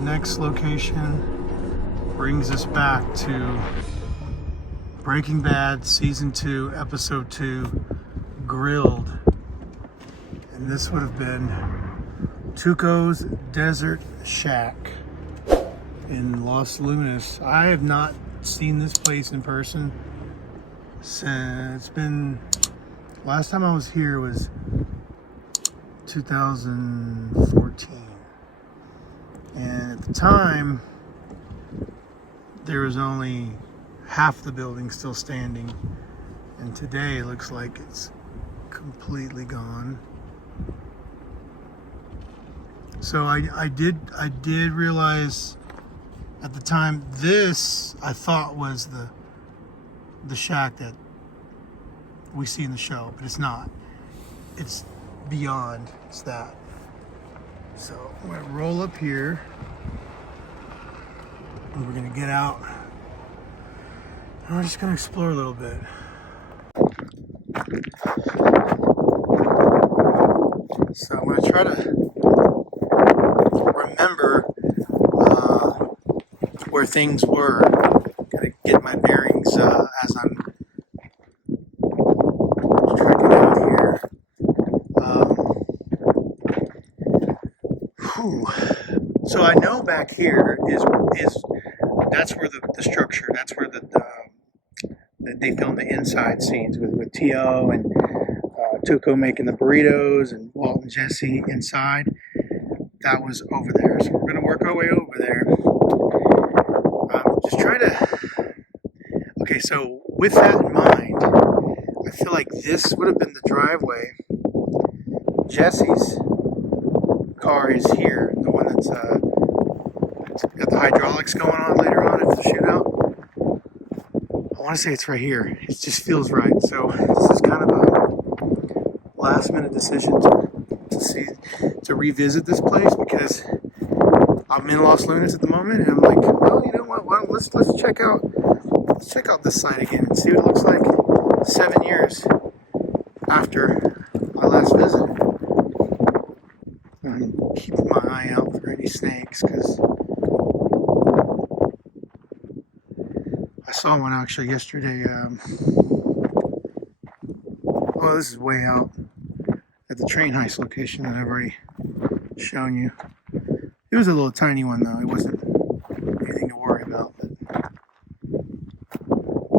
next location brings us back to Breaking Bad Season 2, Episode 2, Grilled. And this would have been Tuco'S Desert Shack in Los Lunas. I have not seen this place in person since it's been, last time I was here was 2014. And at the time, there was only half the building still standing. And today it looks like it's completely gone. So I did realize at the time, this I thought was the shack that we see in the show, but it's not. It's beyond. It's that. So I'm gonna roll up here and we're gonna get out and we're just gonna explore a little bit. So I'm gonna try to remember where things were. Gotta get my bearings as I'm trekking out here. So I know back here is that's where the structure, that's where they filmed the inside scenes with T.O. and Tuco making the burritos and Walt and Jesse inside. That was over there. So we're gonna work our way over there. Just try to, okay, so with that in mind, I feel like this would have been the driveway. Jesse's car is here, the one that's got the hydraulics going on later on after the shootout. I want to say it's right here. It just feels right. So this is kind of a last minute decision to revisit this place because I'm in Los Lunas at the moment, and I'm like, well, you know what? Well, let's check out this site again and see what it looks like 7 years after my last visit. I'm keeping my eye out for any snakes because I saw one actually yesterday. Oh, this is way out at the train heist location that I've already shown you. It was a little tiny one though. It wasn't anything to worry about, but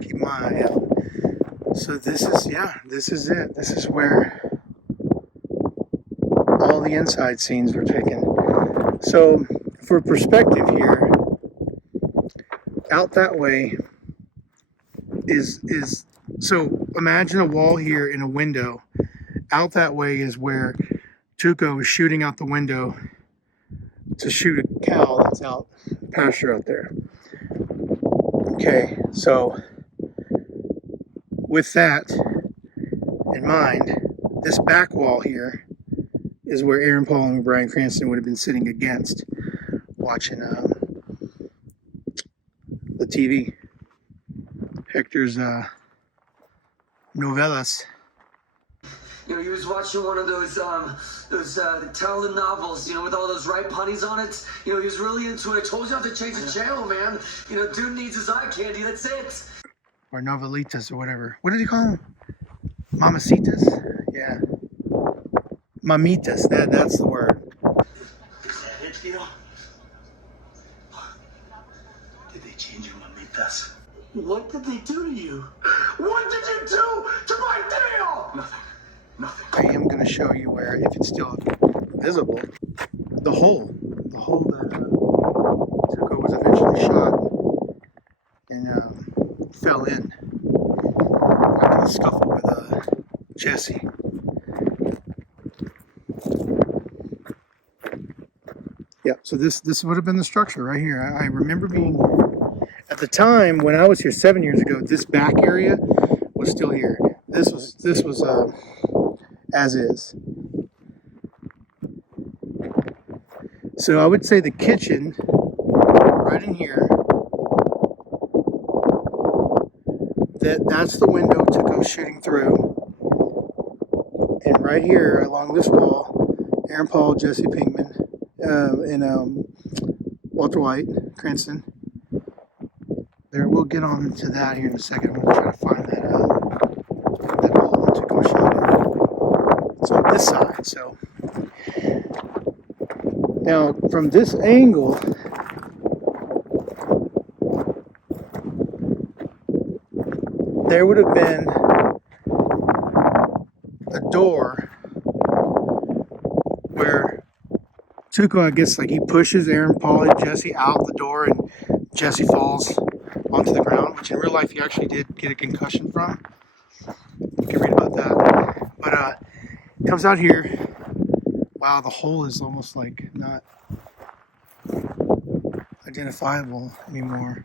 keep my eye out. So this is it. This is where all the inside scenes were taken. So for perspective here, out that way is so imagine a wall here and a window. Out that way is where Tuco was shooting out the window to shoot a cow that's out pasture out there. Okay, so with that in mind, this back wall here is where Aaron Paul and Bryan Cranston would have been sitting against, watching the TV. Hector's novelas. You know, he was watching one of those telenovels, you know, with all those ripe honeys on it. You know, he was really into it. I told you not to change the channel, man. You know, dude needs his eye candy, that's it. Or novelitas or whatever. What did he call them? Mamacitas? Yeah. Mamitas, that's the word. Is that it, Theo? Did they change your mamitas? What did they do to you? What did you do to my Theo? Nothing. I am going to show you where, if it's still visible, the hole that Tuco was eventually shot and fell in after the scuffle with Jesse. Yeah, so this would have been the structure right here. I remember being at the time when I was here 7 years ago. This back area was still here. This was as is. So I would say the kitchen right in here. That's the window Tuco shooting through. And right here along this wall, Aaron Paul, Jesse Pinkman, and Walter White, Cranston. There, we'll get on to that here in a second. We'll try to find that hole that Tuco showed in. It's on this side, so. Now, from this angle, there would have been a door where Tuco, I guess, like he pushes Aaron, Paul, and Jesse out the door, and Jesse falls onto the ground, which in real life he actually did get a concussion from. You can read about that. But comes out here. Wow, the hole is almost like not identifiable anymore.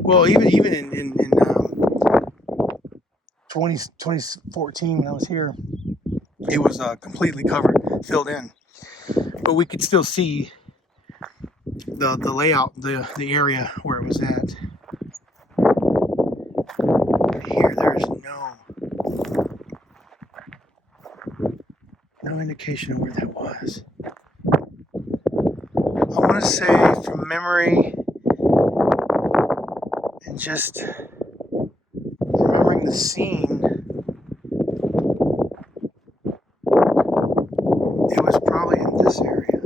Well, even in 2014 when I was here, it was completely covered, filled in. But we could still see the layout, the area where it was at. Here, there's no indication of where that was. I want to say from memory and just remembering the scene, it was probably in this area.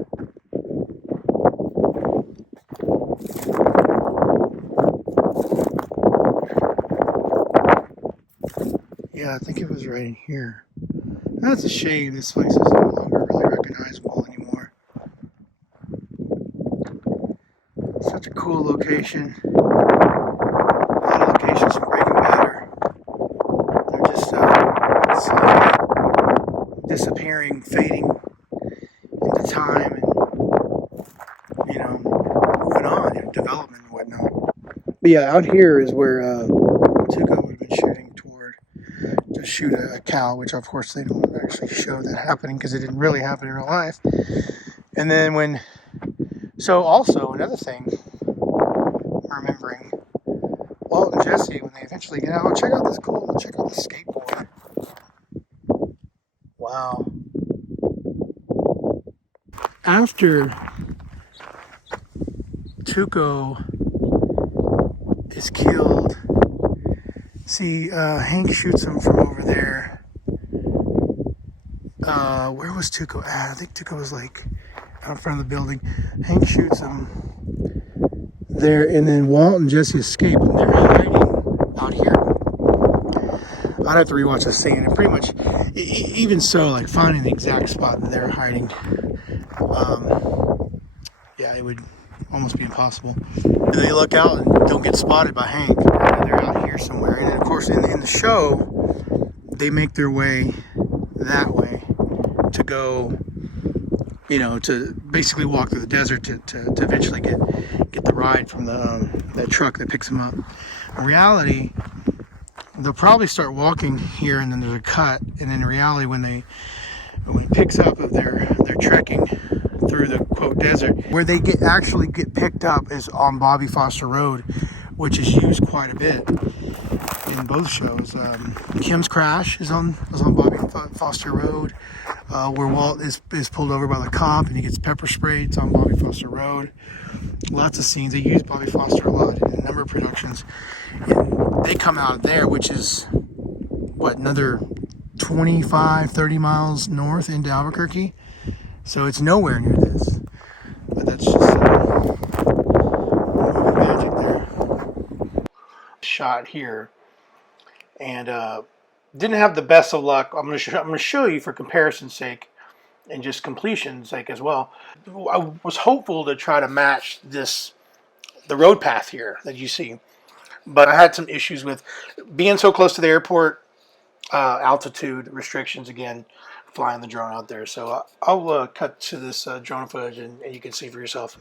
Yeah, I think it was right in here. That's a shame. This place is no longer really recognizable anymore. Such a cool location. A lot of locations from Breaking Bad they're just slowly disappearing, fading into time, and moving on in development and whatnot. But yeah, out here is where Tuco would have been shooting toward to shoot a cow, which of course they don't actually show that happening because it didn't really happen in real life. And then so also another thing I'm remembering, Walt and Jesse, when they eventually get out, check out this skateboard. Wow. After Tuco is killed, see, Hank shoots him from over there. Where was Tuco at? I think Tuco was like out in front of the building. Hank shoots him there, and then Walt and Jesse escape, and they're hiding out here. I'd have to rewatch the scene, and pretty much, even so, like finding the exact spot that they're hiding, yeah, it would almost be impossible. They look out and don't get spotted by Hank. They're out here somewhere, and of course, in the show, they make their way that way to go, to basically walk through the desert to eventually get the ride from that truck that picks them up. In reality, they'll probably start walking here, and then there's a cut, and then in reality, when it picks up of their trekking through the quote desert, where they actually get picked up is on Bobby Foster Road, which is used quite a bit in both shows. Kim's crash was on Bobby Foster Road, where Walt is pulled over by the cop and he gets pepper sprayed. It's on Bobby Foster Road. Lots of scenes. They use Bobby Foster a lot in a number of productions. And they come out of there, which is another 25-30 miles north into Albuquerque. So it's nowhere near this. But that's just movie magic there. Shot here, and didn't have the best of luck. I'm gonna show you for comparison's sake and just completion's sake as well. I was hopeful to try to match the road path here that you see, but I had some issues with being so close to the airport, altitude restrictions again, flying the drone out there. So I'll cut to this drone footage and you can see for yourself.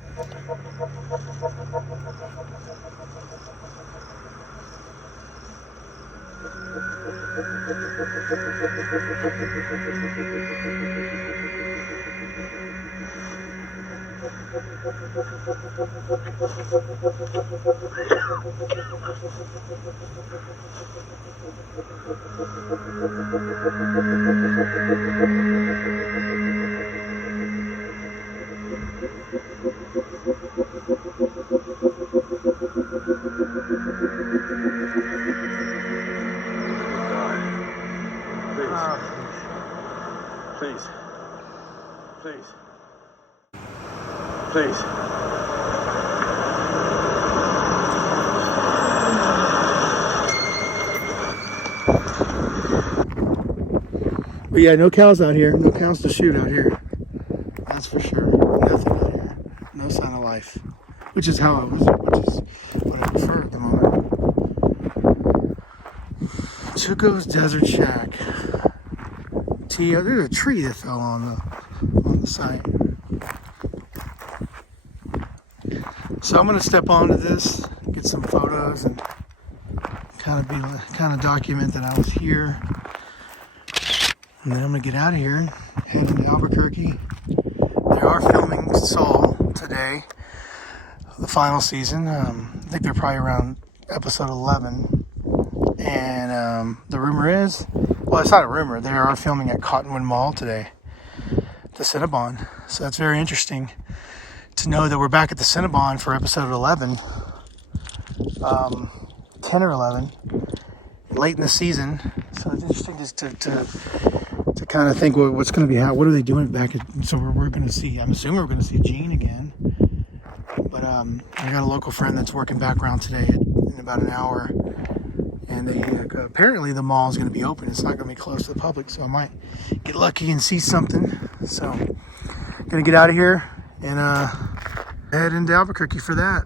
Please. Please. Please. But yeah, no cows out here. No cows to shoot out here. That's for sure. Nothing out here. No sign of life. Which is how I was. Which is what I prefer at the moment. Tuco'S Desert Shack. There's a tree that fell on the site. So I'm gonna step onto this, get some photos, and kind of document that I was here. And then I'm gonna get out of here and head into Albuquerque. They are filming Saul today, the final season. I think they're probably around episode 11. And the rumor is, well, it's not a rumor, they are filming at Cottonwood Mall today, the Cinnabon. So that's very interesting to know that we're back at the Cinnabon for episode 11, 10 or 11, late in the season. So it's interesting just to kind of think what's going to be, what are they doing back at, so we're going to see, I'm assuming we're going to see Gene again. But I got a local friend that's working background today in about an hour. And they apparently the mall is going to be open. It's not going to be closed to the public, so I might get lucky and see something. So, gonna get out of here and head into Albuquerque for that.